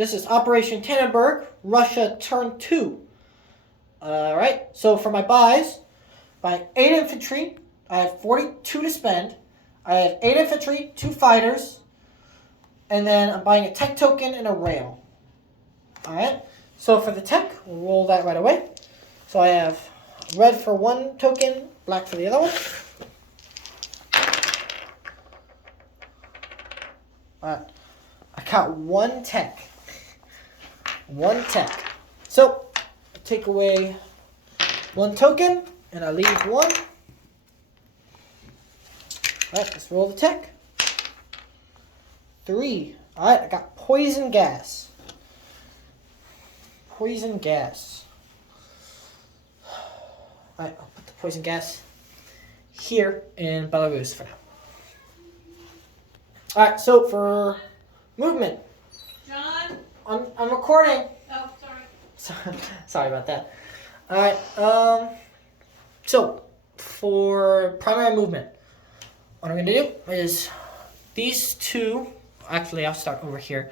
This is Operation Tannenburg, Russia Turn 2. Alright, so for my buys, by 8 infantry, I have 42 to spend. I have 8 infantry, 2 fighters, and then I'm buying a tech token and a rail. Alright, so for the tech, we'll roll that right away. So I have red for 1 token, black for the other one. Alright, I got 1 tech. 1 tech. So, I take away 1 token, and I leave 1. Alright, let's roll the tech. 3. Alright, I got poison gas. Poison gas. Alright, I'll put the poison gas here in Belarus for now. Alright, so for movement. John? I'm recording. Oh, sorry. Sorry about that. Alright, so for primary movement, what I'm going to do is these 2, actually I'll start over here.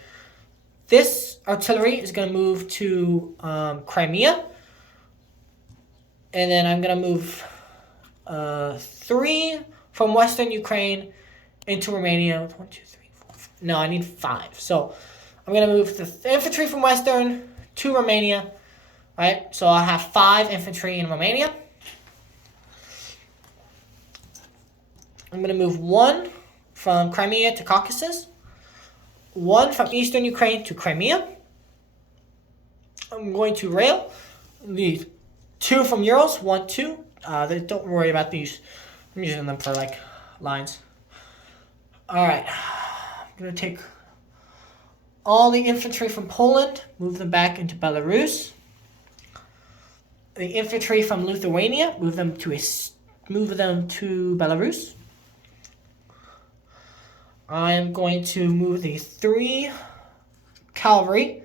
This artillery is going to move to Crimea, and then I'm going to move 3 from Western Ukraine into Romania. 1, 2, 3, 4, 5. No, I need 5. So I'm going to move the infantry from Western to Romania. Right? So I have 5 infantry in Romania. I'm going to move 1 from Crimea to Caucasus. 1 from Eastern Ukraine to Crimea. I'm going to rail the 2 from Urals. 1, 2. Don't worry about these. I'm using them for like lines. Alright. I'm going to take all the infantry from Poland, move them back into Belarus. The infantry from Lithuania, move them to Belarus. I'm going to move the 3 cavalry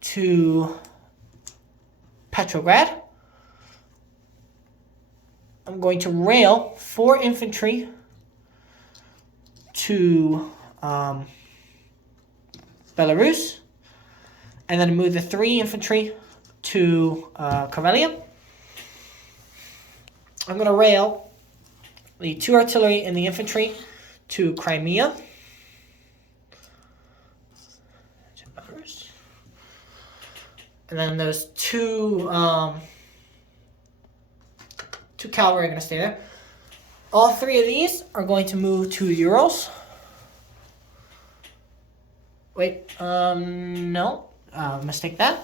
to Petrograd. I'm going to rail 4 infantry to Belarus, and then move the 3 infantry to Karelia. I'm going to rail the 2 artillery and the infantry to Crimea. And then those 2 cavalry are going to stay there. All 3 of these are going to move to Urals. Wait, no, mistake that.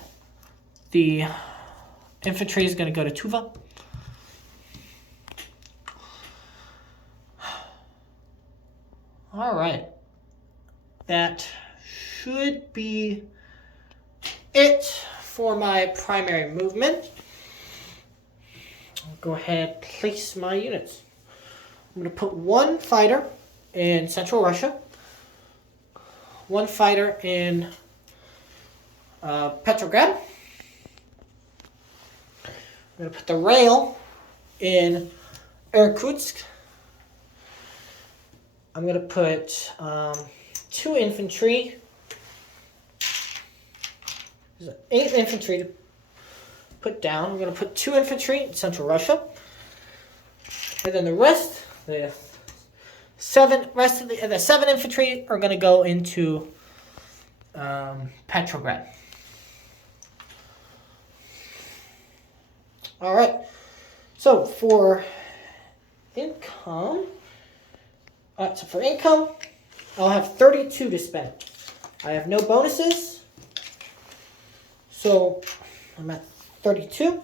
The infantry is going to go to Tuva. All right. That should be it for my primary movement. I'll go ahead and place my units. I'm going to put 1 fighter in Central Russia, 1 fighter in Petrograd. I'm going to put the rail in Irkutsk. I'm going to put 2 infantry. There's 8 infantry to put down. I'm going to put 2 infantry in Central Russia. And then the rest, the 7 infantry are going to go into Petrograd. All right. So for income, I'll have 32 to spend. I have no bonuses, so I'm at 32.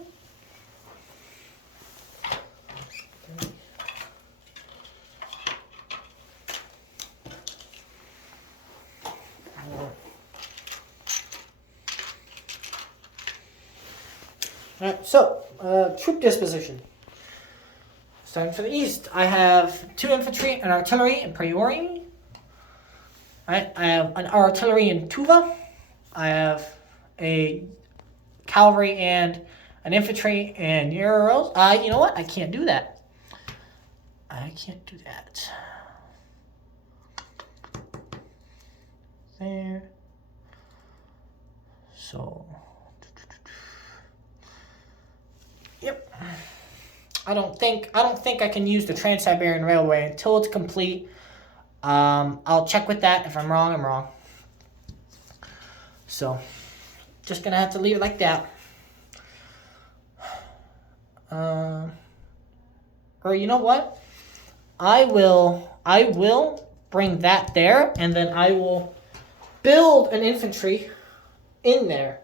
Alright, so troop disposition. Starting for the east, I have 2 infantry and artillery in Priori. Alright, I have an artillery in Tuva. I have a cavalry and an infantry in Urals. You know what? I can't do that. I can't do that. There. So, yep. I don't think I can use the Trans-Siberian Railway until it's complete. I'll check with that. If I'm wrong, I'm wrong. So, just gonna have to leave it like that. Or you know what? I will bring that there, and then I will build an infantry in there.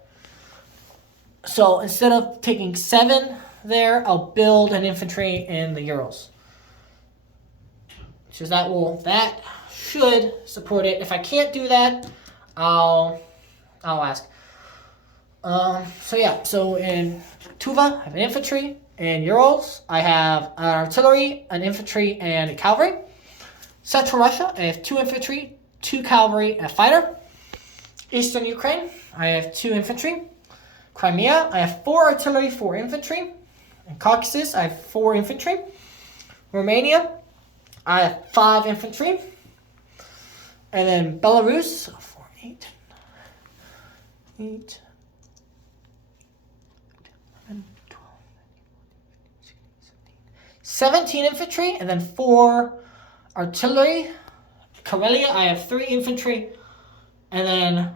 So instead of taking 7 there, I'll build an infantry in the Urals. So that should support it. If I can't do that, I'll ask. So in Tuva, I have an infantry. In Urals, I have an artillery, an infantry, and a cavalry. Central Russia, I have 2 infantry, 2 cavalry, and a fighter. Eastern Ukraine, I have 2 infantry. Crimea, I have 4 artillery, 4 infantry. In Caucasus, I have 4 infantry. Romania, I have 5 infantry. And then Belarus, 4, 8, 8, 11, 12, 17 infantry, and then 4 artillery. Karelia, I have 3 infantry. And then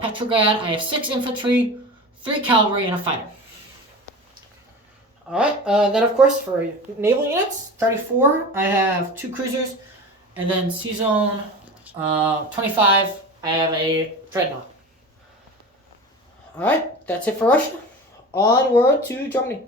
Petrograd, I have 6 infantry, 3 cavalry, and a fighter. Alright, then of course for naval units, 34, I have 2 cruisers. And then C-Zone 25, I have a dreadnought. Alright, that's it for Russia. Onward to Germany.